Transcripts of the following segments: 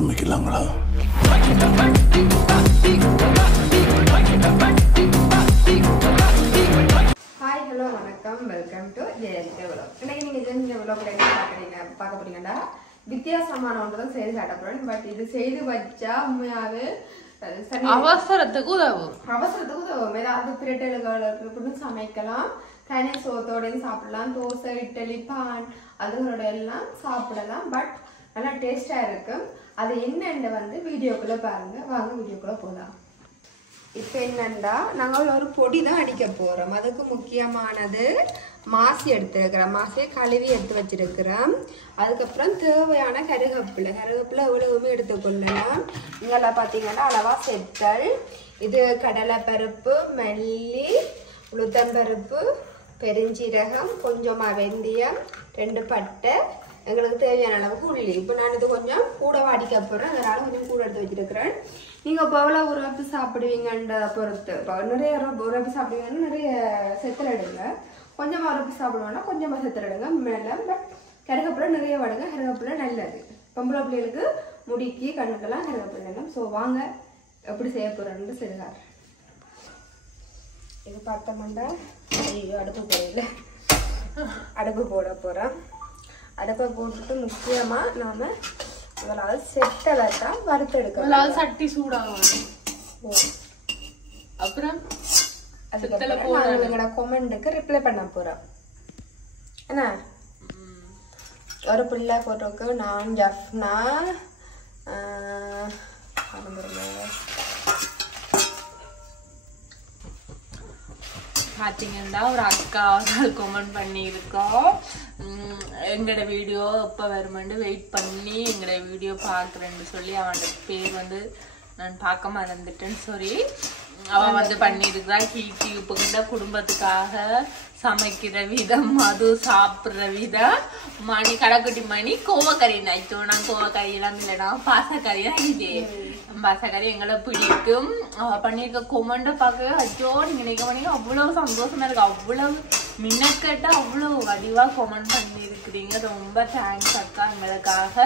ஆரம்பிக்கலாங்களா? Hi hello வணக்கம் welcome to Jayanta vlog. இன்னைக்கு நீங்க ஜெயந்த விலாக் பார்க்க போறீங்கன்னா வித்தியாசமான ஒன்று தான் செய்து காட்ட போறேன். பட் இது செய்து வச்சா உண்மையாவே அவசரத்துக்கு உதவும். ஏதாவது பிரட்டலுக்கு சமைக்கலாம், தனி சோத்தோடையும் சாப்பிடலாம், தோசை இட்லி பான் அதுகளோட எல்லாம் சாப்பிடலாம். பட் நல்லா டேஸ்டா இருக்கும். அது என்னென்ன வந்து வீடியோக்குள்ள பாருங்க. வாங்க வீடியோக்குள்ள போகலாம். இப்போ என்னண்டா நாங்கள் ஒரு பொடி தான் அடிக்க போறோம். அதுக்கு முக்கியமானது மாசி எடுத்துருக்கிறோம். மாசியை கழுவி எடுத்து வச்சிருக்கிறோம். அதுக்கப்புறம் தேவையான கருவேப்பிலை எவ்வளவுமே எடுத்துக்கொள்ளலாம். இங்கெல்லாம் பார்த்தீங்கன்னா அளவா செத்தல், இது கடலைப்பருப்பு, மல்லி, உளுத்தம்பருப்பு, பெருஞ்சீரகம், கொஞ்சமாக வெந்தயம், 2 பட்டை, எங்களுக்கு தேவையான அளவுக்கு உள்ளி. இப்போ நான் இது கொஞ்சம் கூட அடிக்க போகிறேன், அதனால கொஞ்சம் கூட எடுத்து வச்சிருக்கிறேன். நீங்கள் இப்போ எவ்வளோ உரப்பு சாப்பிடுவீங்கன்ற பொறுத்து. இப்போ நிறைய உரப்பு சாப்பிடுவீங்கன்னா நிறைய செத்தல் எடுங்க, கொஞ்சமாக உரப்பு சாப்பிடுவோன்னா கொஞ்சமாக செத்தல் எடுங்க மேலே. பட் கருவேப்பிலை நிறைய வடுங்க, கருவேப்பிலை நல்லது. பொம்பளை பிள்ளைகளுக்கு முடிக்கி கண்ணுக்கெல்லாம் கருவேப்பிலை எல்லாம். ஸோ வாங்க எப்படி செய்ய போகிறோன்னு சொல்லுறாரு. இது பார்த்தோம்னா ஐயோ அடுப்பு போடல, அடுப்பு போட போகிறோம். அடுப்பை போட்டுட்டு முக்கியமாக நாம் முதலாவது செட்டலை தான் வறுத்தெடுக்கலாம். சட்டி சூடாகும். அப்புறம் எங்களோட கொமெண்ட்டுக்கு ரிப்ளை பண்ண போகிறோம். என்ன ஒரு பிள்ளை போட்டோக்கு நான் ஜஃப்னா பார்த்தீங்கன்னா ஒரு அக்கா கமெண்ட் பண்ணியிருக்கோம். எங்களோட வீடியோ எப்போ வருமெண்டு வெயிட் பண்ணி எங்களோட வீடியோ பார்க்குறேன்னு சொல்லி அவனோட பேர் வந்து நான் பார்க்க மறந்துட்டேன்னு சொல்லி அவன் வந்து பண்ணியிருக்கிறா. கீட்டி உப்புக்கிட்ட குடும்பத்துக்காக சமைக்கிற விதம், அது சாப்பிட்ற விதம், மணி கடைக்குட்டி மணி கோவக்கறி நைத்தோம். நான் கோவக்கறி எல்லாம் இல்லைனா பாசக்கறி தான். இது பாசக்கறி எங்களை பிடிக்கும். பண்ணியிருக்க கொமெண்டை பார்க்க அச்சோ நீங்க நினைக்க பண்ணீங்க அவ்வளவு சந்தோஷமா இருக்கு. அவ்வளவு மின்னக்கட்ட அவ்வளவு வடிவா கொமெண்ட் பண்ணியிருக்கிறீங்க. ரொம்ப தேங்க்ஸ் அக்கா. எங்களுக்காக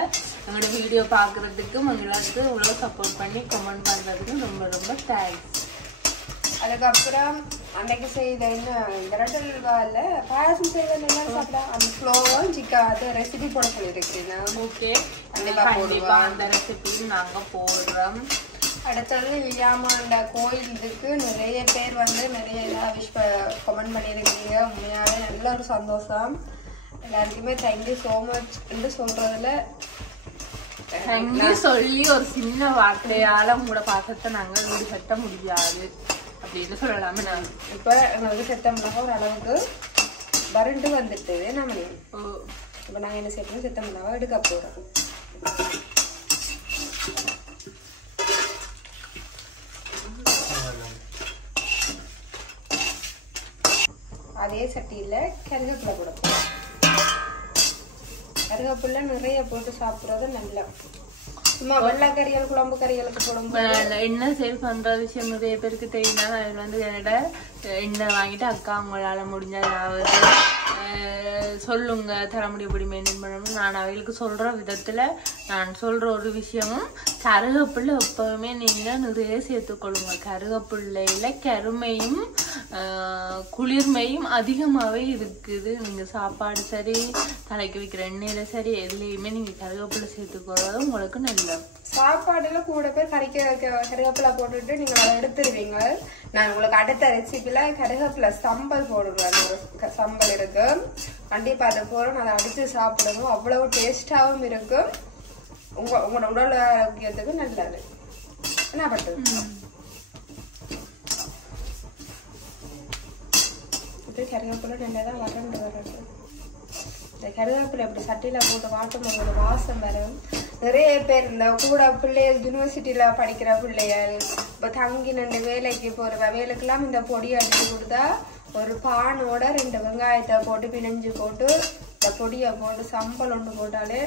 எங்களோட வீடியோ பார்க்கறதுக்கும் எங்களுக்கு இவ்வளவு சப்போர்ட் பண்ணி கொமெண்ட் பண்றதுக்கும் ரொம்ப ரொம்ப தேங்க்ஸ். அதுக்கப்புறம் அன்னைக்கு செய்த என்ன விரட்டல் வாழ பாயசம் செய்வது என்ன சாப்பிடலாம். அந்த ஃப்ளோவும் அது ரெசிபி போட சொல்லியிருக்கிறேன். ஓகே, கண்டிப்பா அந்த ரெசிபி நாங்க போடுறோம். அடுத்தது வியாமாண்ட கோயில் இதுக்கு நிறைய பேர் வந்து நிறைய கமெண்ட் பண்ணியிருக்கீங்க. உண்மையாவே நல்ல ஒரு சந்தோஷம். எல்லாருக்குமே தேங்க்யூ ஸோ மச் என்று சொல்றதுல தேங்க்யூ சொல்லி ஒரு சின்ன வார்த்தையால உங்களோட பாசத்தை நாங்கள் வீடு கட்ட முடியாது அப்படின்னு சொல்லலாமே. நான் இப்போ எங்களுக்கு செத்தமிழக ஒரு அளவுக்கு வறண்டு வந்துட்டு நம்ம இப்போ நாங்கள் என்ன செய்யணும், செத்தமிழக எடுக்க போகிறோம். அதே சட்டியில் கருவேப்பிலை போட போகிறோம். கருவேப்பிலை நிறைய போட்டு சாப்பிட்றது நல்லா. சும்மா வெள்ளை கறிகள் குழம்பு கறிகளுக்கு போடும்போது என்ன சேல் பண்ற விஷயம் நிறைய பேருக்கு தெரியுமா. அதில் வந்து என்னோட எண்ணெய் வாங்கிட்டு அக்கா உங்களால முடிஞ்ச ஏதாவது சொல்லுங்க, தர முடியப்படி மெயின்டைன் பண்ணணும். நான் அவங்களுக்கு சொல்ற விதத்துல நான் சொல்ற ஒரு விஷயமும், கருவேப்பிள்ளை எப்பவுமே நீங்க நிறைய சேர்த்துக்கொள்ளுங்க. கருவேப்பிள்ளையில கருமையும் குளிர்மையும் அதிகமாகவே இருக்குது. நீங்க சாப்பாடு சரி, தலைக்கு வைக்கிற எண்ணெயில சரி, எதுலையுமே நீங்க கருவேப்பிள்ளை சேர்த்துக்கொள்வது உங்களுக்கு நல்லது. சாப்பாடுல கூட பேர் கருவேப்பிலை போட்டுட்டு நீங்க அதை எடுத்துருவீங்க. நான் உங்களுக்கு அடுத்த ரெசிபில கருவேப்பிலை சம்பல் போடுவேன். சம்பல் இருக்கு, கண்டிப்பா அதை போறோம். அதை அடிச்சு சாப்பிடுவோம். அவ்வளவு டேஸ்டாவும் இருக்கும். உங்களோட உடல் ஆரோக்கியத்துக்கு நல்லது. என்ன பண்றது, இது கருவேப்பிலை நல்லதான் வறண்டு வர்றது. இந்த கருவேப்பிலை அப்படி சட்டியில போட்டு வாட்டும் போது வாசம் வரும். நிறைய பேர் இந்த கூட பிள்ளைகள் யூனிவர்சிட்டியில படிக்கிற பிள்ளைகள் இப்போ தங்கி நின்று வேலைக்கு போற வேலைக்கெல்லாம் இந்த பொடி அடிச்சு கொடுத்தா ஒரு பானோட 2 வெங்காயத்தை போட்டு பிணைஞ்சு போட்டு இந்த பொடியை போட்டு சம்பல் ஒன்று போட்டாலே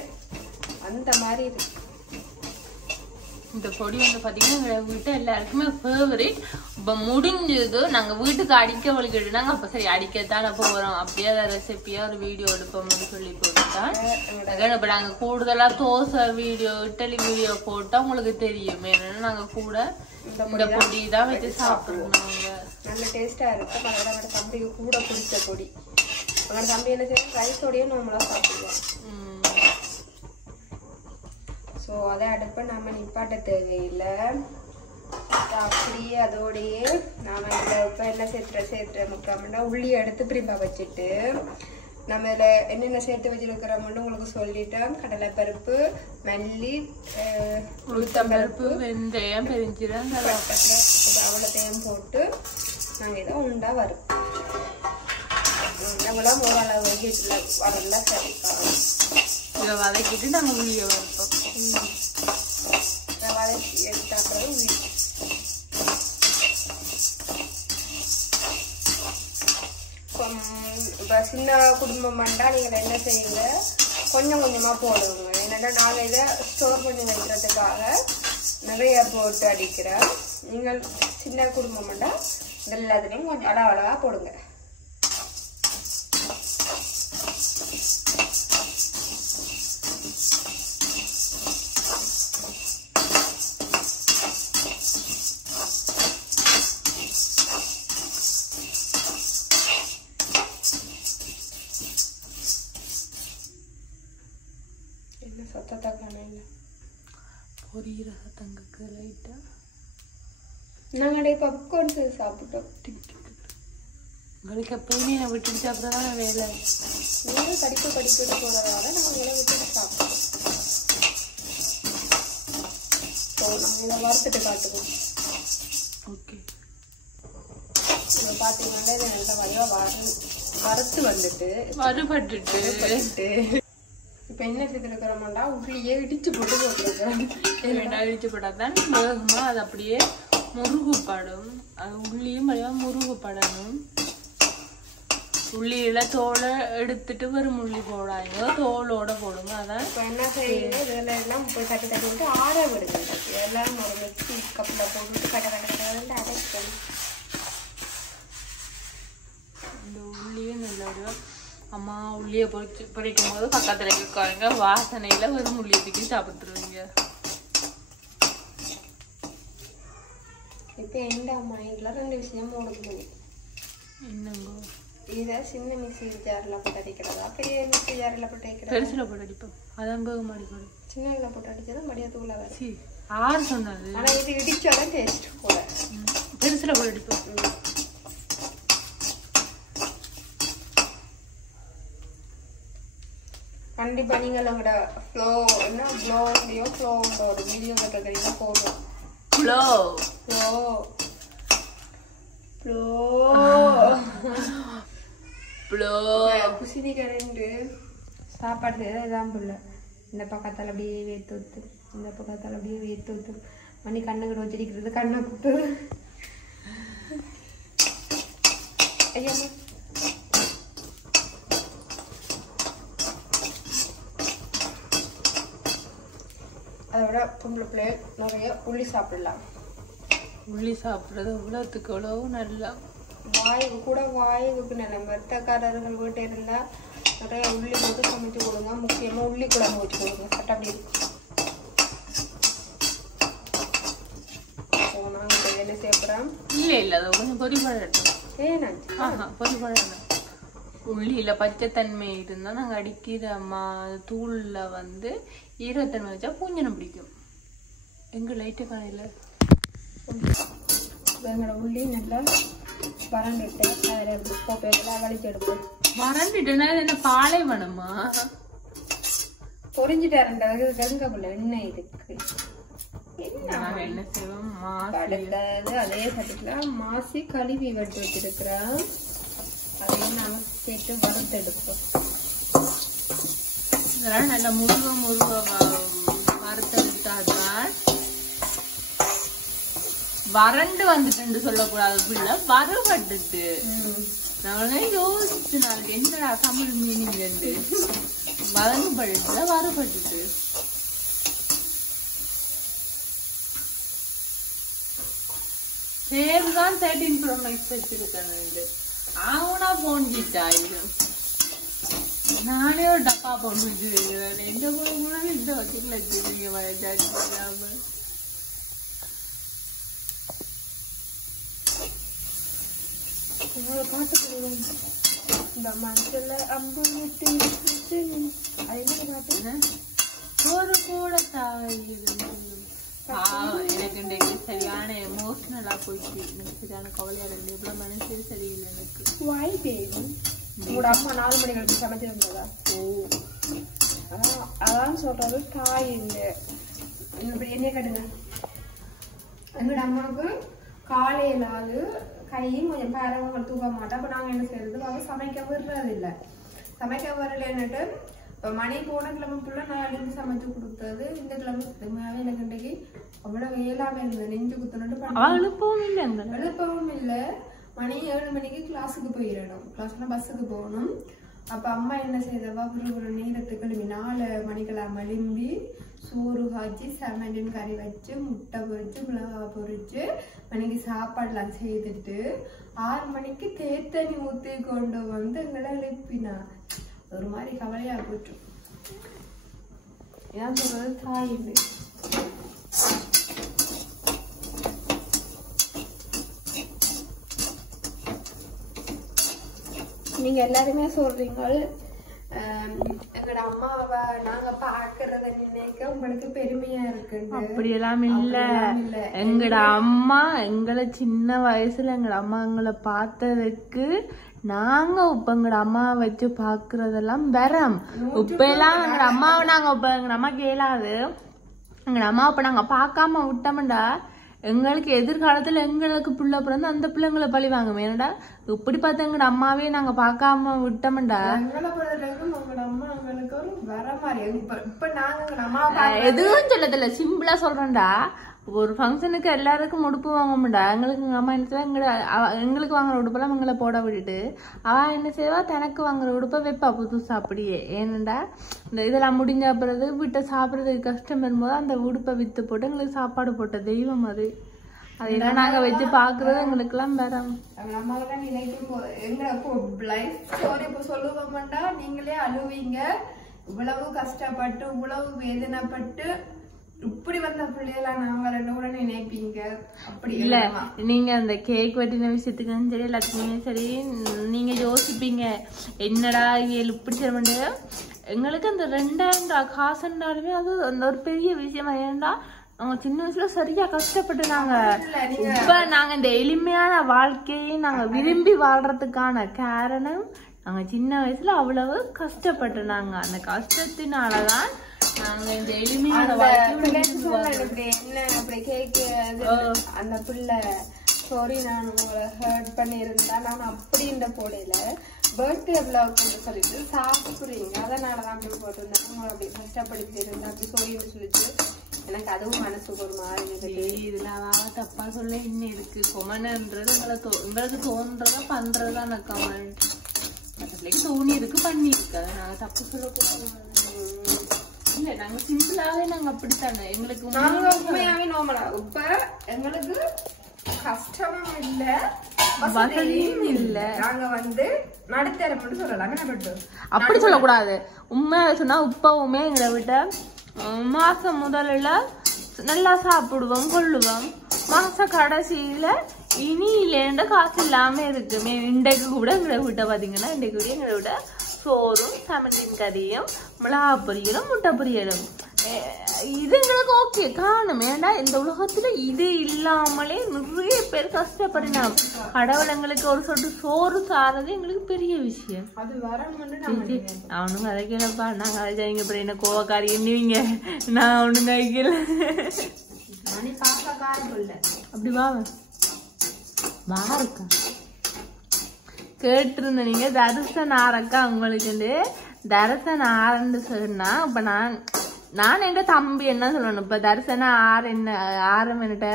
அந்த மாதிரி இருக்கு. இந்த பொடி வந்து பாத்தீங்கன்னா எங்க வீட்டு எல்லாருக்குமே ஃபேவரட். இப்ப முடிஞ்சது நாங்க வீட்டுக்கு அடிக்க வலிக்கிட்டு நாங்க அப்ப சரி அடிக்கத்தானே போறோம் அப்படியே அதை ரெசிபியா ஒரு வீடியோ எடுப்போம்னு சொல்லி போட்டுதான். இப்ப நாங்க கூடுதலா தோசை வீடியோ இட்லி வீடியோ போட்டா உங்களுக்கு தெரியும். ஏன்னா நாங்க கூட இந்த பொடி தான் வச்சு சாப்பிடுறோம். நல்ல டேஸ்டா இருக்கு. அதோட தம்பிக்கு கூட பிடிச்ச பொடி. அவனோட தம்பி என்ன செய்யும் ரைஸோடய நார்மலா சாப்பிடுவான். ஸோ அதை அடுப்ப நம்ம நிப்பாட்ட தேவையில்லை. அப்படியே அதோடையே நாம இதில் இப்போ என்ன சேர்த்துற முக்கியம்னா உள்ளி எடுத்து பிரிப்பா வச்சுட்டு நம்ம இதில் என்னென்ன சேர்த்து வச்சிருக்கிறோம்னு உங்களுக்கு சொல்லிட்டோம். கடலைப்பருப்பு, மல்லி, உளுத்தம்பருப்பு, வெந்தயம், பெருஞ்சீரகம், அவ்வளோத்தையும் போட்டு நாங்கள் இதை உண்டா வரும். நம்மளாம் ஓரளவு வீட்டில் வரல சரிக்காக இதை வதக்கிட்டு நாங்கள் உள்ளியை வறுப்போம். வதக்கி எடுத்தாப்புறம் உள்ளி இப்போ சின்ன குடும்பம் பண்ணால் நீங்கள் என்ன செய்யுங்க, கொஞ்சம் கொஞ்சமாக போடுவோங்க. என்னென்னா நாங்கள் இதை ஸ்டோர் பண்ணி வைக்கிறதுக்காக நிறைய போட்டு அடிக்கிறோம். நீங்கள் சின்ன குடும்பம் பண்ணால் எல்லாத்துலேயும் கொஞ்சம் அளவாக போடுங்க. சத்தத்தை காணல பொரியிற சத்தங்களுக்கு லைட்டா நாங்கள் பப்கார்ன் செய்து சாப்பிட்டோம். உங்களுக்கு எப்பயுமே நான் விட்டுட்டு சாப்பிட்றதான் வேலை. நீங்கள் படிப்பு போகிறதால நாங்கள் விட்டுட்டு சாப்பிட்டோம். ஸோ நாங்கள் இதை வறுத்துட்டு காட்டுவோம். ஓகே, இதை பார்த்தீங்கன்னா இதை நல்லா வரையாக வறுத்து வந்துட்டு வறுபட்டுட்டு இப்போ என்ன செய்திருக்கிறோம்டா உள்ளியே இடிச்சு போட்டு போட்டுருக்கோம். இடிச்சு போட்டால் தான் வேகமாக அது அப்படியே முருகுப்படும். அது உள்ளியும் வழியாக முருகுப்படணும். உள்ளியில தோலை எடுத்துட்டு வெறும் உள்ளி போடாங்க, தோலோட போடுங்க. அதான் இப்போ என்ன செய்யுங்க, இதில் எல்லாம் போய் தட்டி தட்டி விட்டு ஆற விடுங்க. எல்லாம் ஒரு மிக்சி கப்பில் போட்டு கட்ட அரைக்கணும். இந்த உள்ளியே நல்லா அம்மா உள்ளியை பொரிக்கும் போது பக்கத்துல இருக்காங்க வாசனையில வெறும் உள்ளியை தூக்கி சாப்பிட்டுருவீங்க. இப்போ எந்த மைண்ட்ல 2 விஷயம் ஓடுது. என்னங்க, இதை சின்ன மிக்சி ஜாரில் போட்டு அடிக்கிறதா பெரிய மிக்சி ஜாரில் போட்டு அடிக்கிறதா? பெருசுல போட்டு அடிப்போம். அதான் மாடி போடும். சின்னதில் போட்டு அடிச்சா மடியா தூள வரும். ஆறு சொன்னது. ஆனா இது இடிச்சாதான் டேஸ்ட் கூட. பெருசுல போட்டு அடிப்போம். கண்டிப்பா நீங்கள் உங்களோட ஃப்ளோ என்ன ஃப்ளோன்ற ஒரு வீடியோ கட்டுறீங்கன்னா போதும். குசினி கரண்டு சாப்பாடு இதான் புள்ள. இந்த பக்கத்தால் அப்படியே வேர்த்து ஊத்து, இந்த பக்கத்தால் அப்படியே வேர்த்து ஊத்து. மணி கண்ணுக்கிட்ட வச்சிருக்கிறது கண்ணை குத்து. ஐயா அதோட பொம்பளை பிள்ளை நிறைய உள்ளி சாப்பிடலாம். உள்ளி சாப்பிட்றது உலகத்துக்கு எவ்வளவு நல்லா. வாயுவுக்கு நல்ல மெத்தக்காரர்கள் வீட்டு இருந்தா நிறைய உள்ளி போட்டு சமைச்சு கொடுங்க. முக்கியமா உள்ளி குழம்பு வச்சு கொடுங்க. சட்டை அப்படி இருக்கும். நாங்கள் என்ன சேர்க்கிறோம்? இல்ல அதை கொஞ்சம் பொரிபழட்டும். பொரிபழம் உள்ளியில பச்சைத்தன்மை இருந்தா நாங்க அடிக்கிற தூள்ல வந்து ஈரத்தன்மை வச்சா பூஞ்சனம் பிடிக்கும். எங்க லைட்டு காலையில எங்களோட உள்ளி நல்லா வறண்டுட்டு அதில் கோப்பையெல்லாம் வலிச்சு எடுப்போம். வறண்டுட்டுனா என்ன பாலைவனமா? பொரிஞ்சுட்டு கருங்க போல எண்ணெய் இருக்கு. என்ன செய்வோம், அடுத்தது அதே சட்டில மாசி கழுவி வெட்டி வச்சிருக்கிறோம். அதையும் நாம சேர்த்து வறுத்தெடுப்போம். இதெல்லாம் நல்லா முருக வறுத்தெடுத்தாதான் வறண்டு வந்துட்டு சொல்லக்கூடாது. பிள்ளை வறுபட்டுட்டு நானே யோசிச்சு நாளைக்கு என்னடா தமிழ் மீனிங் வந்து வதங்கப்பட்டு வறுபட்டுட்டு. பேருதான் 13 Pro Max வச்சிருக்கேன். ஆவனா போன்கிட்டா இது நானே ஒரு டப்பா போன் வச்சிருக்கேன். எந்த போனாலும் இந்த வச்சுக்கல வச்சிருக்கீங்க வயசாச்சு இல்லாம. பாட்டு இந்த மஞ்சள் அம்பு விட்டு ஒரு கூட தாய் எனக்கு இன்றைக்கு சரியான எமோஷனலா போயிட்டு எனக்கு சரியான கவலையா இருக்கு. இவ்வளவு மனசே சரியில்லை எனக்கு. உங்களோட அம்மா 4 மணி கழிச்சு சமைச்சிருந்ததா? அதான் சொல்றது தாய் இல்லை. என்ன கட்டுங்க எங்களோட அம்மாவுக்கு காலையிலாவது கையும் கொஞ்சம் பேரவங்க தூக்க மாட்டோம். அப்ப நாங்க என்ன செய்யறது, அவங்க சமைக்க விடுறது இல்லை. சமைக்க வரலன்னுட்டு இப்போ மணி போன கிழமை ஃபுல்லா நான் எழுந்து சமைச்சு கொடுத்தது. இந்த கிழமை சுத்தமாவே எனக்கு இன்றைக்கு அவ்வளவு வேலாவே இருந்தது. நெஞ்சு குத்துனுட்டு எழுப்பவும் இல்லை. மணி 7 மணிக்கு கிளாஸுக்கு போயிடணும். கிளாஸ்னா பஸ்ஸுக்கு போகணும். அப்ப அம்மா என்ன செய்தவா ஒரு நேரத்துக்கு எழுப்பி 4 மணிக்கெல்லாம் எழும்பி சோறு காய்ச்சி சமையலின் கறி வச்சு முட்டை பொரிச்சு மிளகா பொரிச்சு மணிக்கு சாப்பாடுலாம் செய்துட்டு 6 மணிக்கு தேத்தண்ணி ஊத்தி கொண்டு வந்து எங்களை எழுப்பினா. ஒரு மாதிரி கவலையா போயிட்டு ஏன் சொல்றது தாய் இல்லை. நீங்க எல்லாருமே சொல்றீங்க எங்கட அம்மாவை நாங்க பாக்குறத நினைக்க உங்களுக்கு பெருமையா இருக்கு. அப்படியெல்லாம் இல்ல. எங்கட அம்மா எங்களை சின்ன வயசுல எங்கட அம்மா எங்களை பார்த்ததுக்கு நாங்க இப்ப எங்கட அம்மா வச்சு பாக்குறதெல்லாம் வரம். இப்ப எல்லாம் எங்கட அம்மாவை நாங்க இப்ப எங்க அம்மா கேளாது. எங்கட அம்மா இப்ப நாங்க பாக்காம விட்டோம்டா எங்களுக்கு எதிர்காலத்துல எங்களுக்கு பிள்ளை பிறந்து அந்த பிள்ளைங்களை பழி வாங்குமே. ஏன்னடா இப்படி பார்த்து எங்கட அம்மாவே நாங்க பாக்காம விட்டோம்டா. எதுவும் சொல்லதில்ல, சிம்பிளா சொல்றேன்டா. ஒரு ஃபங்க்ஷனுக்கு எல்லாருக்கும் உடுப்பு வாங்கமுண்டா. எங்களுக்கு எங்க அம்மா என்ன செய்வா, எங்களுக்கு வாங்குற உடுப்பெல்லாம் எங்களை போட விட்டுட்டு அவ என்ன செய்வா தனக்கு வாங்குற உடுப்பை வைப்பா புதுசா அப்படியே. ஏனண்டா இந்த இதெல்லாம் முடிஞ்ச பிறகு வீட்டை சாப்பிடறதுக்கு கஷ்டம் வரும்போது அந்த உடுப்பை வித்து போட்டு எங்களுக்கு சாப்பாடு போட்ட தெய்வம் அது. அதெல்லாம் நாங்க வச்சு பாக்குறது எங்களுக்கு எல்லாம் வேற. நம்மதான் நினைக்கும் போது எங்க லைஃப் ஸ்டோரி இப்ப சொல்லுவோம்டா நீங்களே அழுவீங்க. இவ்வளவு கஷ்டப்பட்டு இவ்வளவு வேதனைப்பட்டு இப்படி வந்த பிள்ளைகளா நாங்க கூட நினைப்பீங்க. அப்படி இல்ல நீங்க அந்த கேக் வெட்டின விஷயத்துக்கும் சரி எல்லாத்துக்குமே சரி நீங்க யோசிப்பீங்க என்னடா இப்படி செய்ய முடியாது. எங்களுக்கு அந்த 2000 காசுண்டாலுமே அது அந்த ஒரு பெரிய விஷயமா. ஏன்டா அவங்க சின்ன வயசுல சரியா கஷ்டப்பட்டு நாங்க இப்ப நாங்க இந்த எளிமையான வாழ்க்கையை நாங்க விரும்பி வாழ்றதுக்கான காரணம் நாங்க சின்ன வயசுல அவ்வளவு கஷ்டப்பட்டு நாங்க அந்த கஷ்டத்தினாலதான் நாங்க இந்த எளிமையான அந்த பிள்ளை சாரி நான் உங்களை ஹர்ட் பண்ணியிருந்தா நான் அப்படின்ற போடையில பர்த்டே விளாக் சொல்லிட்டு சாப்பிடுறீங்க அதனாலதான் அப்படி போட்டிருந்தேன். உங்களை அப்படி கஷ்டப்படுத்தி இருந்தா அப்படி சொல்லிட்டு சொல்லிட்டு எனக்கு அதுவும் மனசுக்கு ஒரு மாதிரி இதெல்லாம் தப்பா சொல்ல இன்னும் இருக்கு. கொமனன்றது உங்களுக்கு தோன்றத பண்றதுதான் நான் கமெண்ட் அதுக்கு தோணி இருக்கு பண்ணி இருக்கு. நாங்க தப்பு சொல்லக்கூடாது. இல்ல நாங்க சிம்பிளாவே நாங்க அப்படித்தானே எங்களுக்கு உண்மையாவே நார்மலா இப்ப எங்களுக்கு கஷ்டமும் இல்ல வசதியும் இல்ல. நாங்க வந்து நடுத்தர மட்டும் சொல்லலாம். அப்படி சொல்லக்கூடாது. உண்மையா சொன்னா இப்பவுமே எங்களை விட்ட மாசம் முதல்ல நல்லா சாப்பிடுவோம் கொள்ளுவோம். மாச கடைசியில இனியிலேண்ட காசு இல்லாம இருக்குமே. இன்றைக்கு கூட எங்களை விட்ட பாத்தீங்கன்னா இன்றைக்கு கூட எங்களை விட சோறும் சமையலின் கறியும் மிளகா பொரியலும் முட்டை பொரியலும் இது எங்களுக்கு ஓகே காணும். ஏன்னா இந்த உலகத்துல இது இல்லாமலே நிறைய பேர் கஷ்டப்படினோம். கடவுள் எங்களுக்கு ஒரு சொட்டு சோறு சாரது எங்களுக்கு பெரிய விஷயம். அவனுங்க அதை கேளப்பா நாங்க அதை அப்புறம் என்ன கோவக்காரி என்னவீங்க நான் ஒண்ணுங்க வைக்கல அப்படி வாங்க வாருக்கா கேட்டிருந்த நீங்க தரிசன ஆரக்கா உங்களுக்கு தரிசன ஆரன்னு சொன்னா இப்ப நான் எங்க தம்பி என்ன சொல்லணும். இப்ப தரிசன ஆரம் என்கிட்ட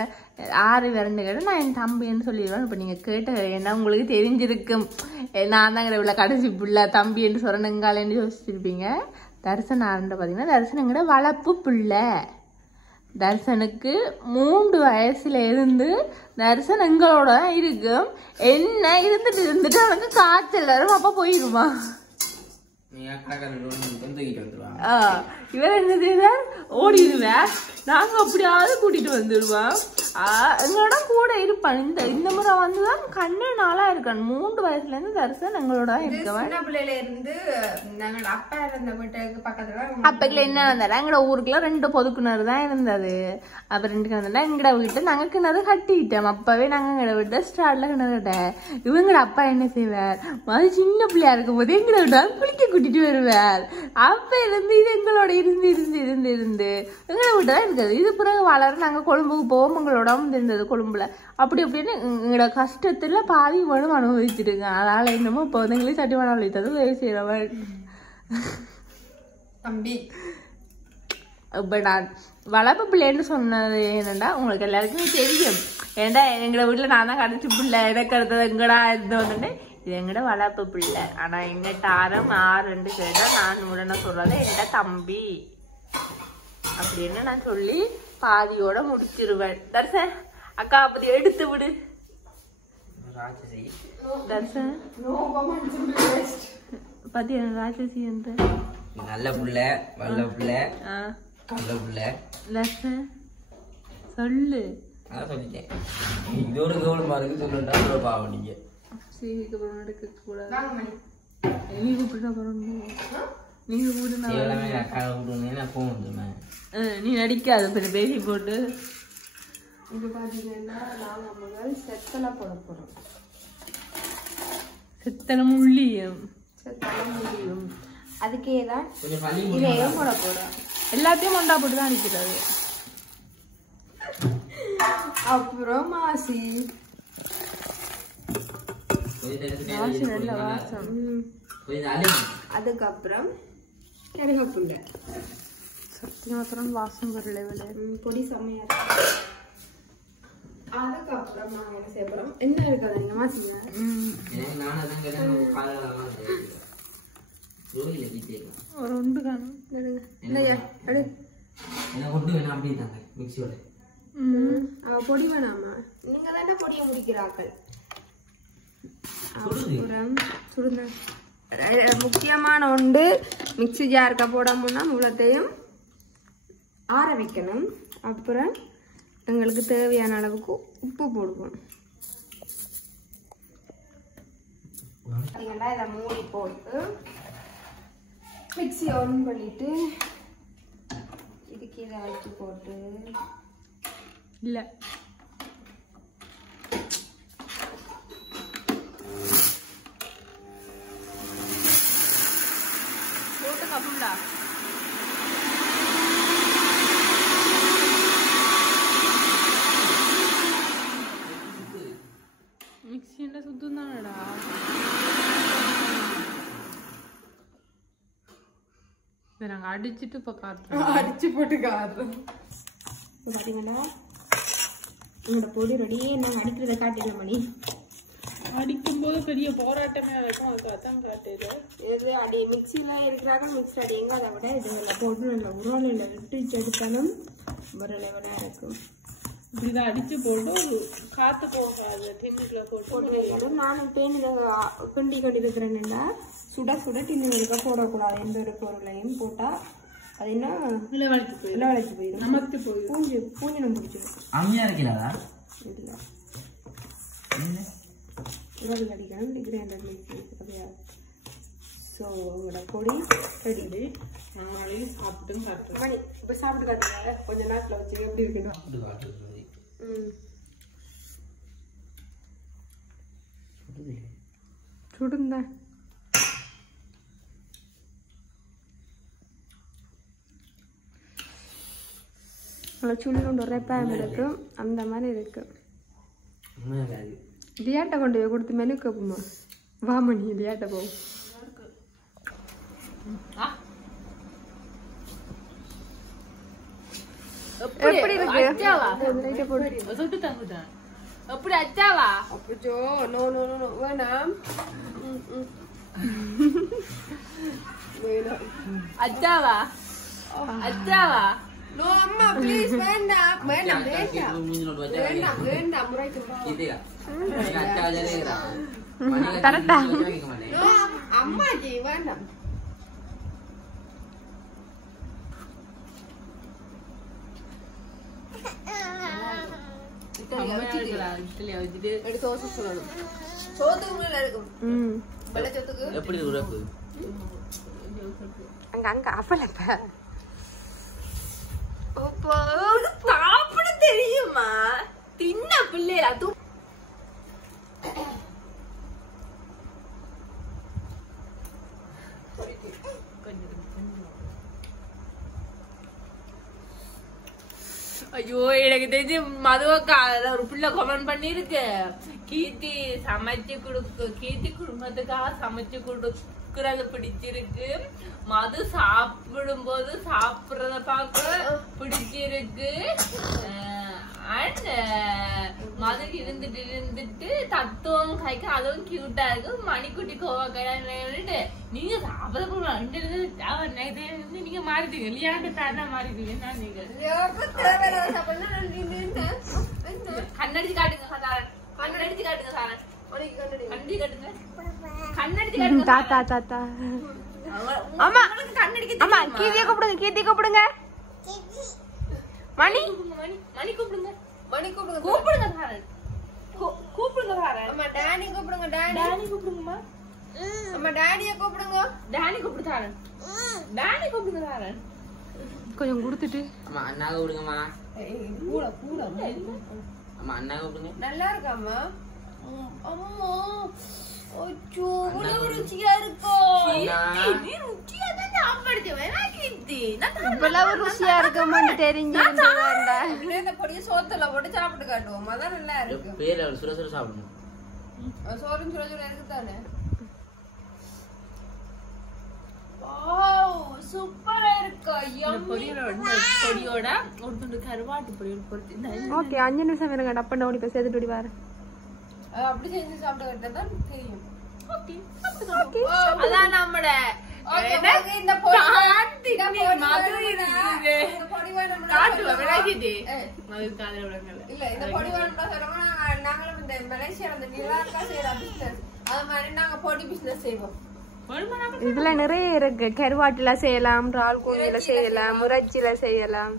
6 விரண்டு கேட்ட நான் என் தம்பின்னு சொல்லிடுவேன். இப்ப நீங்க கேட்ட என்ன உங்களுக்கு தெரிஞ்சிருக்கும் நான் தாங்கிற இவ்வளவு கடைசி பிள்ளை தம்பி என்று சொல்லணுங்காலன்னு யோசிச்சிருப்பீங்க. தரிசன ஆரண்ட பாத்தீங்கன்னா தரிசனங்கிற வளர்ப்பு பிள்ளை தர்சனுக்கு 3 வயசுல இருந்து தர்சன் எங்களோட இருக்கும். என்ன இருந்துட்டு அவனுக்கு காய்ச்சல் வரும், அப்ப போயிருமா. இவர் என்ன செய்வார், ஓடிடுவார். நாங்க அப்படியாவது கூட்டிட்டு வந்துடுவோம். எங்களோட கூட இருப்பான். இந்த முறை வந்துதான் கண்ணு நாளா இருக்கான். 3 வயசுல இருந்து தர்சன் எங்களோட இருக்கவன். சின்ன பிள்ளையில இருந்து நாங்க அப்பா இருந்த வீட்டுக்கு பக்கத்துல அப்பக்குள்ள என்ன இருந்தாரு, எங்கட ஊருக்குள்ள 2 பொது கிணறு தான் இருந்தது. அப்ப 2 கிணறு எங்கட வீட்டுல நாங்க கிணறு கட்டிட்டோம். அப்பவே நாங்க எங்கட வீட்டுல ஸ்டார்ட்ல கிணறு கட்ட. இவங்கட அப்பா என்ன செய்வார், மாதிரி சின்ன பிள்ளையா இருக்கும் போது எங்கட வீட்டா குளிக்க கூட்டிட்டு வருவார். அப்ப இருந்து இது எங்களோட இருந்து இருந்து இருந்து இருந்து எங்கட வீட்டா இருந்தது. இது பிறகு வளர நாங்க கொழும்புக்கு போவோம், எங்களோட இருந்தது கொழும்புல. அப்படி அப்படின்னு எங்களோட கஷ்டத்துல பாதி வேணும் அனுபவிச்சிருங்க. அதனால என்னமோ இப்போ வந்து எங்களுக்கு சட்டி வேணாம் வைத்தது வேலை செய்யறவன் தம்பி. இப்ப நான் வளர்ப்பு பிள்ளைன்னு சொன்னது என்னண்டா உங்களுக்கு எல்லாருக்குமே தெரியும். ஏன்டா எங்கட வீட்டுல நான் தான் கடைச்சி பிள்ளை, எனக்கு அடுத்தது எங்கடா இருந்து வந்துட்டு இது எங்கட வளர்ப்பு பிள்ளை. ஆனா எங்கிட்ட ஆறுன்னு கேட்டா நான் உடனே சொல்றது என்ட தம்பி அப்படின்னு நான் சொல்லி பாதியோட முடிச்சிருவேன். தர்சன் அக்கா அப்படி எடுத்து விடு. தர்சன் பத்தி ராட்சசி என்று நல்ல புள்ள, வல்ல புள்ள, நல்ல புள்ள. தர்சன் சொல்லு. அதான் சொல்லிட்டேன். இதோட கவனமா இருக்கு சொல்லுண்டா பாவம். நீங்க சீனிக்கு அப்புறம் எடுக்க கூடாது. நீ கூப்பிட்டு அப்புறம் நீங்க கூப்பிட்டு எல்லாமே அக்கா விட்டுனேன்னா போகணுமே. நீ நடிக்காத பின்ன பேசி போட்டு. இது பாத்தீங்கன்னா நாங்க முதல் செத்தலை போட போறோம். செத்தனம் உள்ளியும் செத்தலை முடியும். அதுக்கேதான் கொஞ்சம் இதையும் போட போறோம். எல்லாத்தையும் மொண்டா போட்டு தான் அடிக்கிறது. அப்புறம் மாசி நல்ல வாசம். அதுக்கப்புறம் கருகப்புள்ள சத்தியமாத்திரம் வாசம் வரல பொடி செம்மையா இருக்கு. அதுக்கப்புறம் நாங்க என்ன செய்ய போறோம், என்ன இருக்காது இந்த மாசிங்க ஒரு உண்டு காணும். பொடி வேணாமா, நீங்க தானே பொடியை முடிக்கிறார்கள். அப்புறம் சுடுங்க. முக்கியமான ஒன்று, மிக்சி ஜாருக்க போடாமன்னா முளத்தையும் ஆற வைக்கணும். அப்புறம் எங்களுக்கு தேவையான அளவுக்கு உப்பு போடுவோம். பார்த்தீங்கன்னா இதை மூடி போட்டு மிக்சி ஆன் பண்ணிட்டு இதுக்கு இதை வச்சு போட்டு இல்லை போட்டு கப்புண்டா. மிக்சிண்ட சுத்தம் தானடா. நாங்க அடிச்சுட்டு இப்ப காட்டுறோம். அடிச்சு போட்டு காட்டுறோம். பார்த்தீங்கன்னா உங்களோட பொடி ரெடியே நாங்கள் அடிக்கிறத காட்டிடல மணி. அடிக்கும்போது பெரிய போராட்டமே இருக்கும். அதுக்காக தான் காட்டுது. இது அடி மிக்சியில் இருக்கிறாங்க. மிக்சி அடிங்க, அதை விட இது நல்லா போட்டு நல்லா உருளையில் விட்டு எடுத்தாலும் ஒரு லெவலாக இருக்கும். இப்படிதான் அடிச்சு போட்டு காத்து போகாது டின்னுக்குள்ள போட்டு வைக்கணும். நான் பேன் கிண்டி இருக்கிறேன்னா சுட சுட டின்னுகளுக்கு போடக்கூடாது. எந்த ஒரு பொருளையும் போட்டால் அது என்ன இளவழைச்சு போயிடும். நமக்கு போய் பூஞ்சினம் பிடிச்சிடும். அம்மியா இருக்கிறதா? இல்லை உரல் அடிக்கணும். கிரைண்டர் மிக்சி அப்படியா. ஸோ உங்களோட பொடி ரெடி. நாங்களே சாப்பிட்டு காட்டுறோம். மணி இப்போ சாப்பிட்டு காட்டுங்க. கொஞ்சம் நாட்டில் வச்சு எப்படி இருக்கணும். சுடுங்க. நல்லா சுள்ளுண்டு உரைப்பாக இருக்கும். அந்த மாதிரி இருக்கு. லியாட்டை கொண்டு போய் கொடுத்து மெனு கேட்போமா? வாமணி லியாட்டை போகும். எப்படி இருக்கு? எப்படி அச்சாவா? அப்போ நோ நோ நோ வேணாம். அச்சாவா? அச்சாவா? நோ அம்மா ப்ளீஸ் வேண்டாம் வேண்டாம் வேண்டாம் வேண்டாம் முறைக்கு கரெக்டா நோ அம்மாஜி வேண்டாம் சாப்பிட தெரியுமா தின்ன பிள்ளைல ஐயோ எனக்கு தெரிஞ்சு மதுவக்கா ஒரு பிள்ளை கமெண்ட் பண்ணிருக்கு கீர்த்தி சமைச்சு கொடுக்கு கீர்த்தி குடும்பத்துக்காக சமைச்சு கொடுக்கறது பிடிச்சிருக்கு மது சாப்பிடும் போது சாப்பிடுறத பார்க்க பிடிச்சிருக்கு அண்ட் மது இருந்துட்டு தத்துவம் கைக்கு அதுவும் கியூட்டா இருக்கு மணிக்குட்டி கோவா கடை நீங்க சாப்பிட நீங்க மாறிட்டீங்க இல்லையாண்டு தானே மாறிட்டீங்க கண்ணடிச்சு காட்டுங்க சாரன் கண்ணடிச்சு காட்டுங்க சாரன் கண்ணடி காட்டுங்க கண்ணடிச்சு காட்டுங்க தாத்தா தாத்தா ஆமா கண்ணடிக்க அம்மா கீர்த்தியை கூப்பிடுங்க கீர்த்தி கூப்பிடுங்க மணி மணி கூப்பிடுங்க மணி கூப்பிடுங்க கூப்பிடுங்க சாரன் கூப்பிடுங்க சாரன் அம்மா டானி கூப்பிடுங்க டானி கூப்பிடுங்கம்மா அம்மா டாடியை கூப்பிடுங்க டானி கூப்பிடு சாரன் டானி கூப்பிடுங்க சாரன் கொஞ்சம் கொடுத்துட்டு அம்மா அண்ணா கூப்பிடுங்கம்மா கூட கூட அம்மா அண்ணா கூப்பிடுங்க நல்லா இருக்காம்மா அம்மா ஓச்சோ ருச்சியா இருக்கோ நீ ருச்சியா தான் சாப்பிடுச்சு வேணா கீர்த்தி இவ்வளவு ருசியா இருக்குமான்னு தெரிஞ்சு இந்த பொடிய சோத்துல போட்டு சாப்பிட்டு காட்டுவோம் அதான் நல்லா இருக்கு பேர் சுர சுர சாப்பிடணும் சோறும் சுர சுர இருக்கு தானே சூப்பரா இருக்கு பொடியோட ஒரு துண்டு கருவாட்டு பொடியோட பொறுத்து ஓகே 5 நிமிஷம் இருங்க டப்பண்ண ஓடி போய் சேர்த்துட்டு ஓடி வரேன் அப்படி செஞ்சு சாப்பிட்டு தான் தெரியும் அதான் நம்மட இந்த நாங்களும் இந்த மலேசியால இந்த நிலாக்கா செய்யற பிசினஸ் அது மாதிரி நாங்க பொடி பிசினஸ் செய்வோம் இதுல நிறைய இருக்கு கருவாட்டுல செய்யலாம் இறால் கூண்டில செய்யலாம் முரச்சில செய்யலாம்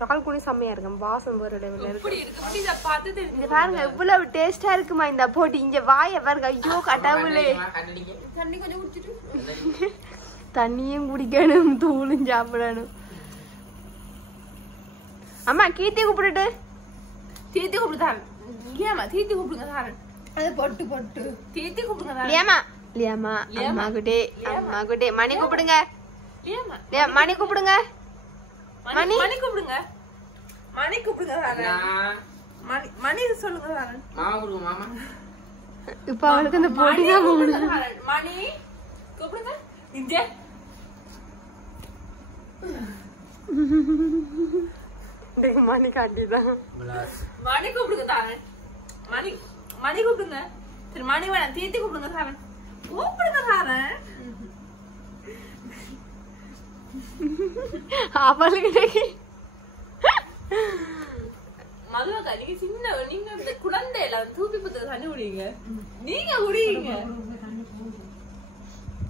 இறால் கூண்டி செம்மையா இருக்கும் வாசம் போற லெவல்ல இருக்கு பாருங்க இவ்வளவு டேஸ்டா இருக்குமா இந்த போட்டி இங்க வாய பாருங்க ஐயோ கடவுளே தண்ணி கொஞ்சம் குடிச்சிட்டு தண்ணியும் குடிக்கணும் தூளும் சாப்பிடணும் அம்மா கீர்த்தி கூப்பிடுட்டு தீர்த்தி கூப்பிடுதான் ஏமா தீர்த்தி கூப்பிடுங்க சாரன் அது பொட்டு பொட்டு தீர்த்தி கூப்பிடுங்க லியாமா லியாமா அம்மா குட்டே மணி கூப்பிடுங்க மணி கூப்பிடுங்க மணி மணி கூப்பிடுங்க மணி கூப்பிடுங்க சாரன் மணி சொல்லுங்க சாரன் மாமா கூப்பிடுங்க மாமா இப்ப அவளுக்கு அந்த போட்டி தான் கூப்பிடுங்க மணி கூப்பிடுங்க இங்க மணி காட்டிதான் மணி கூப்பிடுங்க சாரன் மணி மணி கூப்பிடுங்க சரி மணி வேணாம் தீர்த்தி கூப்பிடுங்க சாரன் கூப்பிடுங்க சாரன் அவளுக்கு மதுவக்கா நீங்க சின்ன நீங்க இந்த குழந்தையில தூக்கி பத்த தண்ணி குடிங்க நீங்க குடிங்க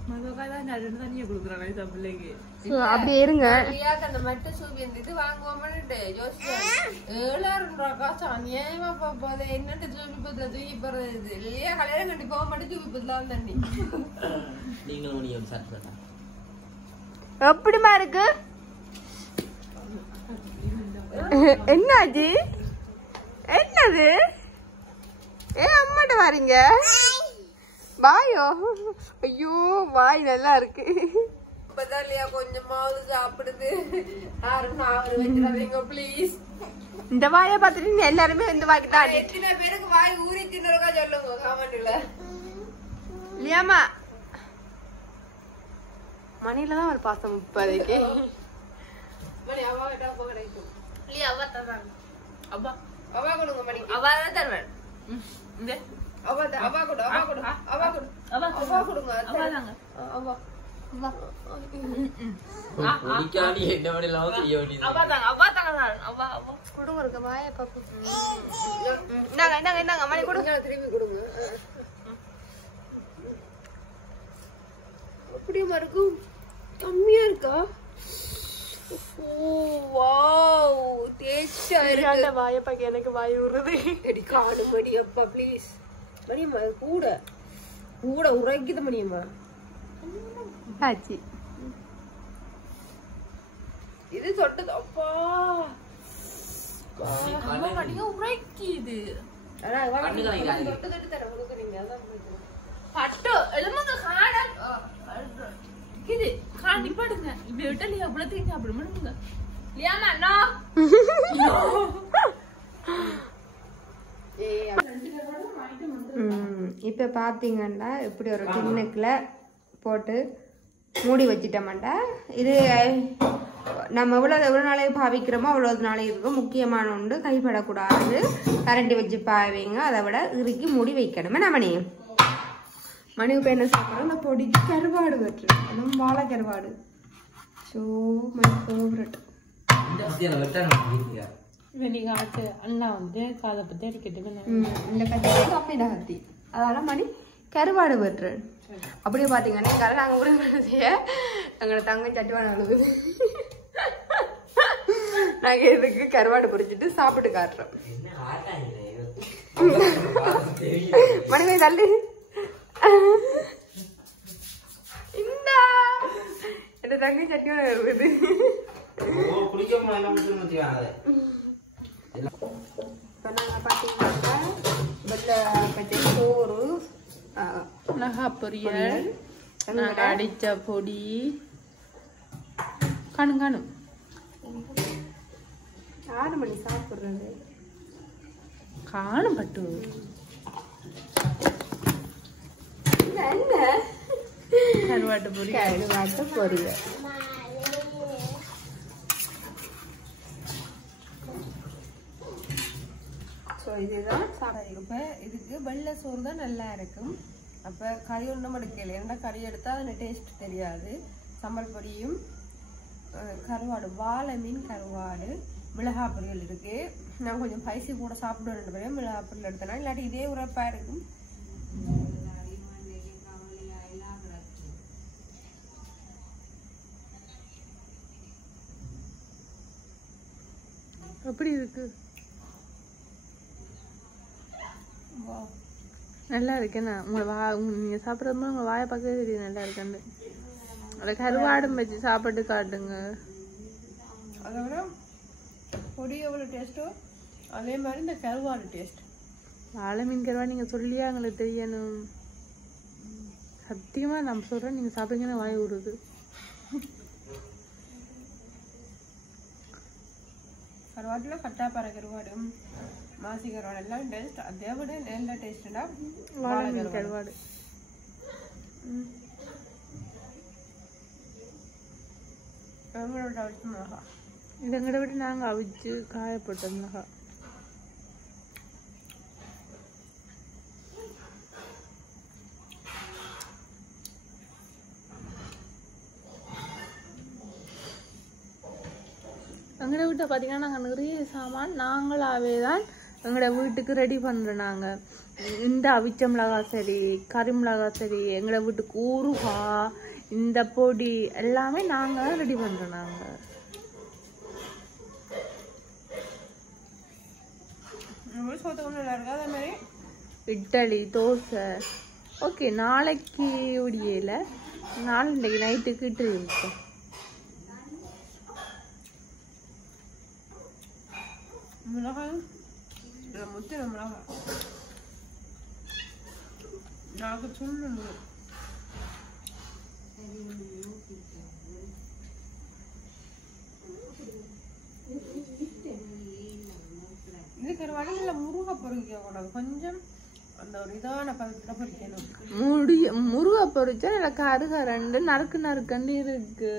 மதுவக்கா தான் தண்ணியை குடுக்குறாங்க பிள்ளைக்கு அப்படி இருங்க அந்த மட்டை சூப்பி அந்த இது வாங்குவோம்னுட்டு யோசிச்சேன் 7000 ரூபாய் காசு அநியாயமா பாப்பாது என்னட்டு சூப்பி பத்துல தூக்கி போறது இல்லையா கல்யாணம் கட்டி போக மாட்டேன் சூப்பி பத்தலாம் தண்ணி நீங்களும் சாப்பிட்டா எப்படிமா இருக்கு என்னாச்சு என்னது அம்மாட்ட வாரீங்க வாயோ ஐயோ வாய் நல்லா இருக்கு இப்பதான் கொஞ்சமாவது சாப்பிடுது அவரு வச்சிடாதீங்க பிளீஸ் இந்த வாயை பார்த்துட்டு எல்லாருமே இந்த வாய்க்கு தான் எத்தனை பேருக்கு வாய் ஊறி தின்னுருக்கா சொல்லுங்க காமெண்ட்ல இல்லையாமா மணில தான் ஒரு பாசம் இப்போதைக்கு மணி அவா கிட்ட அப்பா கிடைக்கும் இல்லையா அவா தருவாங்க அப்பா அவா கொடுங்க மணி அவா தான் தருவேன் அவா அவா கொடு அவா கொடு அவா கொடு அவா கொடுங்க அவா தாங்க அவா குடிக்காடி என்ன பண்ணலாம் செய்ய வேண்டியது. கொடுங்க இருக்க வாய பாப்பு. இந்தாங்க இந்தாங்க இந்தாங்க மணி கொடுங்க. திரும்பி கொடுங்க. அப்படியே இருக்கும். கம்மியா இருக்கா? ஓ வாவ் டேஸ்டா இருக்கு. வாய பாக்க எனக்கு வாய் ஊறுது. எடி காடு மடி அப்பா ப்ளீஸ். மணியம்மா கூட கூட உரைக்குது மணியம்மா. ஆச்சி இது தொட்டது அப்பா அம்மா மடிங்க உரைக்குது. அட வாங்க தொட்டு தொட்டு தர கொடுக்குறீங்க. அதான் பட்டு எலும்புங்க காட இது காண்டி படுங்க. இப்படி விட்டல எவ்வளவு தீங்க அப்படி பண்ணுங்க. லியாமா அண்ணா இப்போ பார்த்தீங்கன்னா இப்படி ஒரு கிண்ணக்குல போட்டு மூடி வச்சிட்டோம்டா. இது நம்ம எவ்வளோ நாளைக்கு பாவிக்கிறோமோ அவ்வளோ நாளைக்கு இருக்கும். முக்கியமான ஒன்று கைப்படக்கூடாது. கரண்டி வச்சு பாவிங்க. அதை விட இறுக்கி மூடி வைக்கணுமே. மணி மணி இப்போ என்ன சாப்பிட்றோம்? அந்த பொடிக்கு கருவாடு வெட்டுறோம். அதுவும் வாழை கருவாடு. So my favourite. நீங்க ஆச்சு அண்ணா வந்து காதை பத்தி அடிக்கட்டுங்க. இந்த கத்தி கம்மிடா கத்தி. அதனால மணி கருவாடு வெட்டுறேன். அப்படியே பார்த்தீங்கன்னா காலை நாங்கள் உடம்பு செய்ய எங்களோட தங்க சட்டுவான அழுகுது. நாங்கள் இதுக்கு கருவாடு பொரிச்சிட்டு சாப்பிட்டு காட்டுறோம். மணிமே தள்ளு. இந்த என் தங்க சட்டுவான அழுகுது. இப்போ நாங்கள் பார்த்தீங்கன்னா வெள்ளை பச்சை சோறு, மிளகா பொரியல், நாங்க அடிச்ச பொடி காணும் காணும். 6 மணி சாப்பிட்றது காணும் பட்டு என்ன கருவாட்டு பொரியல். கருவாட்டு பொரியல். ஸோ இதுதான் சாப்பிட. இப்போ இதுக்கு வெள்ளை சோறு தான் நல்லா இருக்கும். அப்போ கறி ஒன்றும் எடுக்கல. ஏன்னா கறி எடுத்தால் அதில் டேஸ்ட் தெரியாது. சம்பல் பொடியும் கருவாடு, வாழை மீன் கருவாடு, மிளகா பொரியல் இருக்குது. நான் கொஞ்சம் பைசி கூட சாப்பிடுவேன். மிளகா பொரியல் எடுத்தேன்னா இல்லாட்டி இதே உரப்பாக இருக்கும். எப்படி இருக்கு? நல்லா இருக்குண்ணா. நீங்க சாப்பிட்றது உங்க வாயை பார்க்கவே தெரியும் நல்லா இருக்குன்னு. அதை கருவாடும் வச்சு சாப்பிட்டு காட்டுங்க. அதை விட பொடி எவ்வளோ டேஸ்ட்டோ அதே மாதிரி இந்த கருவாடு டேஸ்ட். வாழை மீன் கருவாடு நீங்க சொல்லியா எங்களுக்கு தெரியணும். சத்தியமா நம்ம சொல்றேன், நீங்க சாப்பிட்டீங்கன்னா வாய் ஊறுது. கருவாட்டில் கட்டாப்பாறை கருவாடு, மாசி கருவாடு எல்லாம் டேஸ்ட். அதை விட நல்ல டேஸ்ட்டுனா வாழை மீன் கருவாடு. எங்களோட அவிச்சு மிளகா. இது எங்கட விட நாங்கள் அவிச்சு காயப்பட்ட மிளகா. எங்களோட வீட்டை பார்த்தீங்கன்னா நாங்கள் நிறைய சாமான் நாங்களாவே தான் எங்களோட வீட்டுக்கு ரெடி பண்ணுறோம். நாங்கள் இந்த அவிச்ச மிளகா சரி, கறி மிளகா சரி, எங்களோட வீட்டுக்கு ஊறுகாய், இந்த பொடி எல்லாமே நாங்கள் தான் ரெடி பண்ணுறோம். நாங்கள் நல்லா இருக்கு. அதே மாதிரி இட்லி, தோசை. ஓகே, நாளைக்கு விடியல, நாளைக்கு நைட்டுக்கு இட்லி இருக்கும். மிளகாய் முத்தின மிளகாய் நாக்கு சொல்லு. இது கருவாடு இல்லை முருகை பொறிக்க கூடாது. கொஞ்சம் அந்த ஒரு இதான பதத்துல பொறிக்கணும். முருகை பொறிச்சா நல்லா கருகரண்டு நறுக்கு நறுக்கண்டு இருக்கு.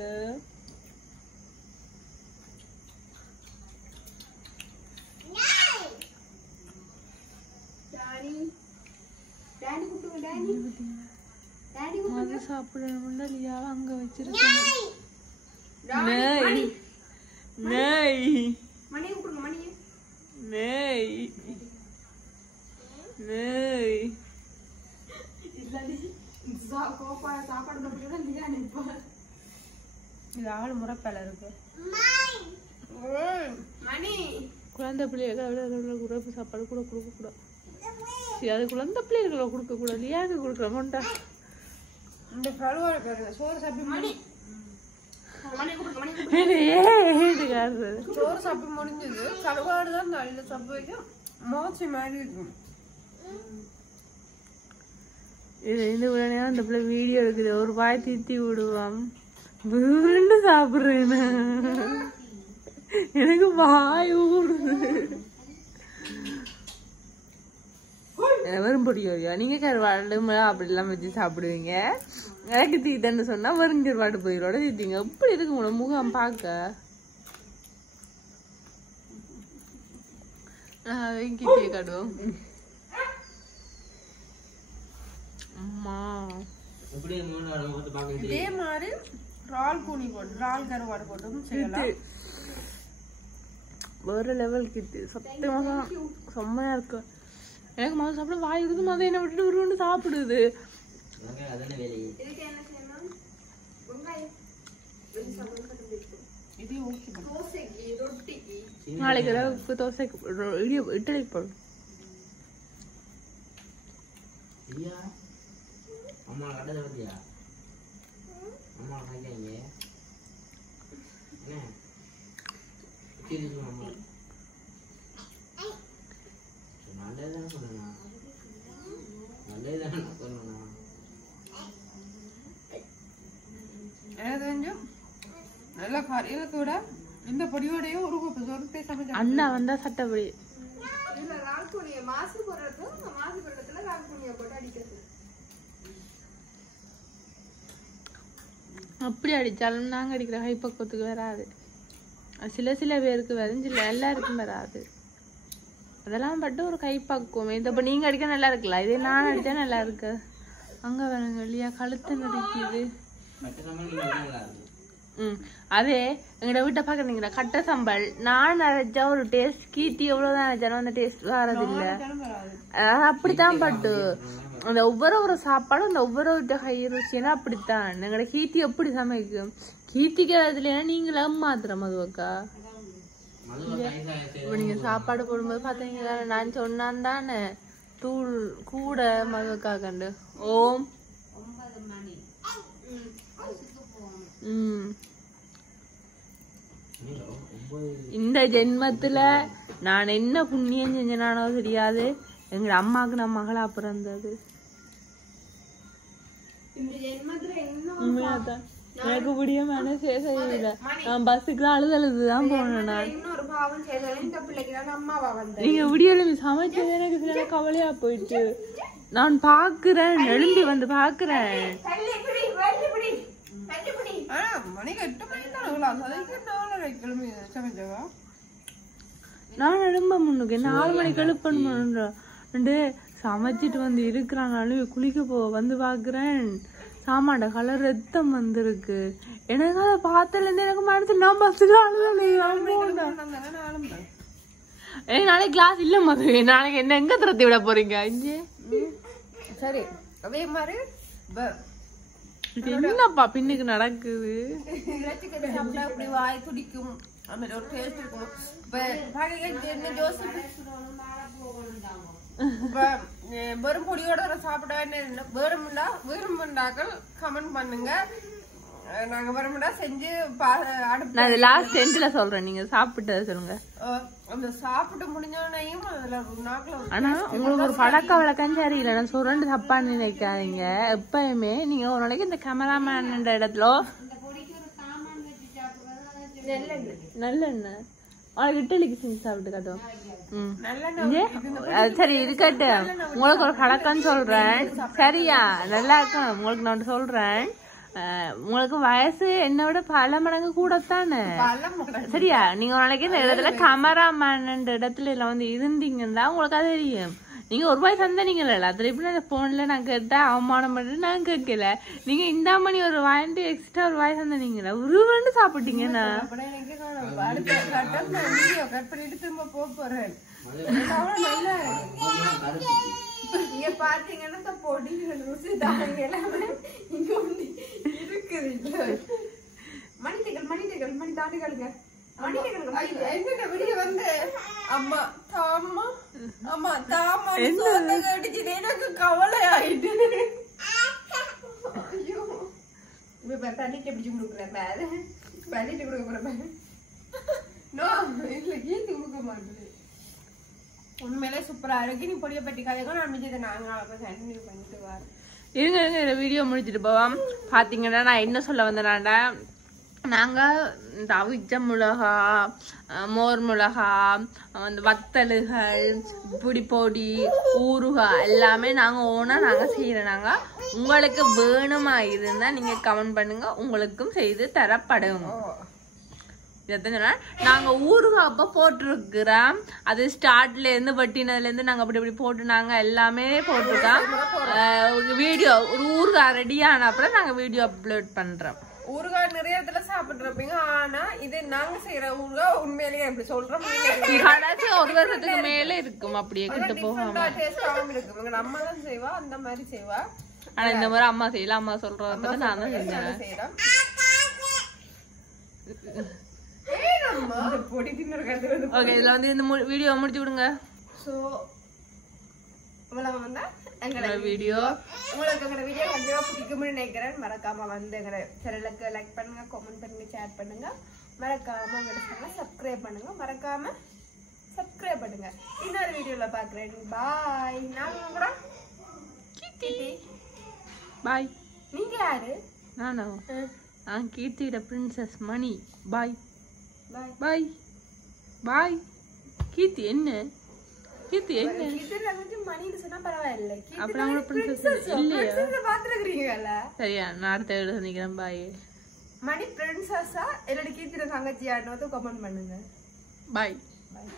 சாப்பிடணும்னா லியாவை அங்க வச்சிருக்கேன். நெய் நெய் மணி கூப்பிடுங்க மணி நெய் நெய் இல்லடி கோப்பா சாப்பாடு போட்டுட்டு லியா நிப்பா. இது ஆளு முறப்பல இருக்கு. மணி குழந்தை பிள்ளைகளுக்கு குறைப்பு சாப்பாடு கூட கொடுக்க கூடாது. சரி, அது குழந்தை பிள்ளைகளை கொடுக்க கூடாது. லியாவுக்கு கொடுக்குற மொண்டா இந்த கழுவாடு பாருங்க. சோறு சாப்பிட்டு மணி சோறு சாப்பிட்டு முடிஞ்சது. கழுவாடு தான் நல்ல சாப்பிட வைக்கும். மோச்சி மாதிரி இருக்கும். இது இவ்வளவு நேரம் இந்த பிள்ளை வீடியோ எடுக்குது. ஒரு வாய் தீத்தி விடுவான். வீண்டு சாப்பிடுறேன். எனக்கு வாய் ஊறுது. வரும் பொடியோரியா நீங்க கருவாடு அப்படிலாம் வச்சு சாப்பிடுவீங்க. எனக்கு தீத்தன்னு சொன்னா வரும் கருவாடு பொரியலோட தீத்தீங்க. எப்படி இருக்கு உங்களோட முகம் பார்க்க? கிட்டிய காடுவோம். அம்மா இதே மாதிரி ரால் கூனி போட்டு ரால் கருவாடு போட்டும் செய்யலாம். வேற லெவல் கிட்டு சத்தியமா செம்மையா இருக்கு. எனக்கு மத சாப்பிட வாய் இருக்கு. மத என்ன விட்டுட்டு ஒரு சாப்பிடுது. நாளைக்கு ஏதாவது தோசை இட்லி போடும். அம்மா கடை வந்தியா? அம்மா கையாங்க அம்மா நல்லதான் சொன்னா நல்லதான் சொல்லணும். எனக்கு தெரிஞ்சும் நல்ல கறியத்தோட இந்த பொடியோடையும் ஒரு சமைச்சு அண்ணா வந்தா சட்டப்படி மாசு போடுறதுல ராகுனிய போட்டு அடிக்கிறது. அப்படி அடிச்சாலும் நாங்க அடிக்கிற ஹை பக்குவத்துக்கு வராது. சில பேருக்கு வரும், சில எல்லாருக்கும் வராது. அதெல்லாம் பட்டு ஒரு கை பக்குவம். இதப்ப நீங்க அடிக்க நல்லா இருக்கலாம். இதே நான் அடிச்சா நல்லா இருக்கு. அங்க வேணுங்க இல்லையா கழுத்து நடிக்குது. அதே எங்கட வீட்டை பாக்குறீங்களா கட்ட சம்பல் நான் அரைச்சா ஒரு டேஸ்ட் கீட்டி எவ்வளவுதான் அரைச்சாலும் அந்த டேஸ்ட் வர்றது இல்ல. அப்படித்தான் பட்டு அந்த ஒவ்வொரு சாப்பாடும் அந்த ஒவ்வொரு கை ருசினா அப்படித்தான். எங்கட கீத்தி எப்படி சமைக்கும் கீத்திக்கு அதுல நீங்களா மாத்திரம் மதுவக்கா. நீங்க சாப்பாடு போடும்போது பாத்தீங்களா நான் சொன்னான் தானே தூள் கூட மதுவக்கா கண்டு. ஓம் இந்த ஜென்மத்துல நான் என்ன புண்ணியம் செஞ்சனானோ தெரியாது. எங்க அம்மாவுக்கு நான் மகளா பிறந்தது. எனக்கு புரிய மனசே சரியில்லை. நான் பஸ்ஸுக்கு அழுதுதான் போனேன். நீங்க விடியல சமைச்சது எனக்கு சில கவலையா போயிட்டு. நான் பாக்குறேன் எழும்பி வந்து பாக்குறேன். நான் எழும்ப முன்னுக்கு 4 மணிக்கு எழுப்பணும்னு சமைச்சிட்டு வந்து இருக்கிறான். குளிக்க போ வந்து பாக்குறேன் சாமாண்ட கலர் ரத்தம் வந்திருக்கு. எனக்கு அதை பார்த்ததுல இருந்து எனக்கு மனசு நான் பஸ்ஸுக்கு நாளைக்கு கிளாஸ் இல்ல மது. நாளைக்கு என்ன எங்க திரத்தி விட போறீங்க? சரி அதே மாதிரி என்னப்பா பின்னுக்கு நடக்குது. அப்படி வாய் துடிக்கும். ஒரு டேஸ்ட் இருக்கும். வெறும் பொடியோட சாப்பிட வேணும்னாக்கள் கமெண்ட் பண்ணுங்க. நாங்க வரும்டா செஞ்சு நான் லாஸ்ட் எண்ட்ல சொல்றேன். நீங்க சாப்பிட்டு சொல்லுங்க. அந்த சாப்பிட்டு முடிஞ்சோனையும் அதுல நாக்குல. ஆனா உங்களுக்கு ஒரு பழக்க வழக்கம் சரியில்லை. நான் சுரண்டு தப்பா நினைக்காதீங்க. எப்பயுமே நீங்க ஒரு நாளைக்கு இந்த கேமராமேன் இடத்துல நல்லெண்ணெய் அவளுக்கு இட்டலிக்கு செஞ்சு சாப்பிட்டு காட்டுவோம். சரி இருக்கட்டும். உங்களுக்கு ஒரு பழக்கம் சொல்றேன் சரியா? நல்லா இருக்கும். உங்களுக்கு நான் சொல்றேன். உங்களுக்கு வயசு என்னை விட பல மடங்கு கூடத்தானே சரியா? நீங்க ஒரு நாளைக்கு இந்த இடத்துல கேமராமேன் இடத்துல வந்து இருந்தீங்கன்னா உங்களுக்கு அது தெரியும். நீங்க ஒரு ரூபாய் தந்தீங்கல்ல, அதுல எப்படி அந்த போன்ல நான் கேட்டா அவமானம் பண்ணி நான் கேட்கல. நீங்க இந்த மணி ஒரு வாங்கிட்டு எக்ஸ்ட்ரா ஒரு ரூபாய் தந்தீங்களா, ஒரு வந்து சாப்பிட்டீங்கன்னா நீங்க பாத்தீங்கன்னா பொடி எல்லாமே இங்க வந்து இருக்குது. மணி தாண்டிகளுங்க அம்மா தாமா அம்மா தாமா எனக்கு கவலை ஆயிட்டு. ஐயோ தண்ணிட்டு பிடிச்சு கொடுக்குறேன் பேரு பண்ணிட்டு கொடுக்க போறேன். இல்ல கீழ்த்து கொடுக்க மாட்டேன். உண்மையிலே சூப்பரா இருக்கு. நீ பொடிய பட்டி கதைக்கும் நான் மிச்சத்தை நாங்க கண்டினியூ பண்ணிட்டு வரேன். இருங்க வீடியோ முடிச்சுட்டு போவோம். பாத்தீங்கன்னா நான் என்ன சொல்ல வந்தேனாண்டா, நாங்க இந்த அவிச்ச மிளகா, மோர் மிளகா, அந்த வத்தலுகள், புடி பொடி, ஊறுகாய் எல்லாமே நாங்க ஓனா நாங்க செய்யறோம். நாங்க உங்களுக்கு வேணுமா இருந்தா நீங்க கமெண்ட் பண்ணுங்க, உங்களுக்கும் செய்து தரப்படும். நாங்க ஊறுகாய் அப்ப போட்டிருக்கிறோம். அது ஸ்டார்ட்ல இருந்து வெட்டினதுல இருந்து நாங்க அப்படி இப்படி போட்டு நாங்க எல்லாமே போட்டிருக்கோம். வீடியோ ஒரு ஊறுகாய் ரெடி ஆன அப்புறம் நாங்க வீடியோ அப்லோட் பண்றோம். ஊறுகாய் நிறைய இடத்துல சாப்பிட்டுருப்பீங்க. ஆனா இது நாங்க செய்யற ஊறுகாய் உண்மையிலேயே எப்படி சொல்றோம், ஒரு வருஷத்துக்கு மேல இருக்கும். அப்படியே கிட்ட போகாம நம்ம தான் செய்வா, அந்த மாதிரி செய்வா. ஆனா இந்த மாதிரி அம்மா செய்யல, அம்மா சொல்றத நான் தான் செஞ்சேன். ஓகே, இதுல வந்து இந்த வீடியோ முடிச்சு விடுங்க. சோ இவ்வளவு வந்தா எங்களோட வீடியோ உங்களுக்கு எங்களோட வீடியோ கண்டிப்பா பிடிக்கும்னு நினைக்கிறேன். மறக்காம வந்து எங்களோட சேனலுக்கு லைக் பண்ணுங்க, கமெண்ட் பண்ணுங்க, ஷேர் பண்ணுங்க. மறக்காம எங்களோட சேனலை சப்ஸ்கிரைப் பண்ணுங்க. மறக்காம சப்ஸ்கிரைப் பண்ணுங்க. இன்னொரு வீடியோல பாக்குறேன். பாய். நாங்க பாய். நீங்க யாரு? நானா? நான் கீர்த்தியோட பிரின்சஸ் மணி. பாய் பாய் பாய் பாய். கீர்த்தி என்ன? கீர்த்தி என்ன? இதுல வந்து மணின்னு சொன்னா பரவாயில்லை. அப்புறம் கூட பிரின்சஸ் இல்லையா? பாத்துருக்கீங்கல்ல? சரியா, நான் அடுத்த வீடியோ சந்திக்கிறேன். பாய். மணி பிரின்சஸா என்னோட கீர்த்தியோட தங்கச்சியான்னு கமெண்ட் பண்ணுங்க. பாய் பாய்.